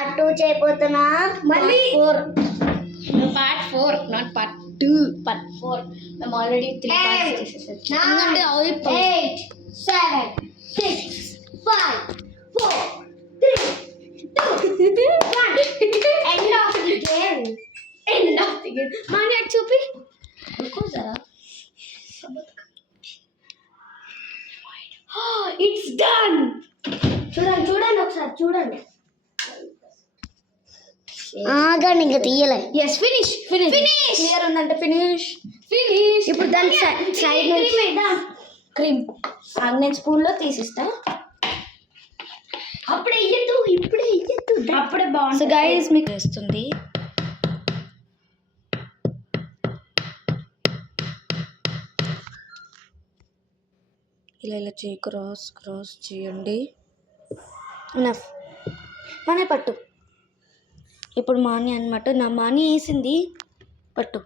part 2 చేయబోతున్నా మళ్ళీ part 4 not part 2 part 4 మేము already 3 parts చేసేసాం ఎందుకంటే 8 7 6 5 4 3 2 1 end of the game మాని అటు చూపి रुको जरा ఇట్స్ డన్ చూడండి ఒకసారి చూడండి ఆగండి ఇంకా తీయలే yes finish క్లియర్ ఉందంటే ఫినిష్ ఇప్పుడు దాని సైడ్ నుంచి క్రీమ్ నేను స్పూన్ లో తీసిస్తా అప్పుడే ఇయ్యద్దు అప్పుడే బాగుంటుంది సో గైస్ మీకు వేస్తుంది ఇలా చేయి క్రాస్ చేయండి నఫ్ మానే పట్టు ఇప్పుడు మాని అన్నమాట నా మాని వేసింది పట్టు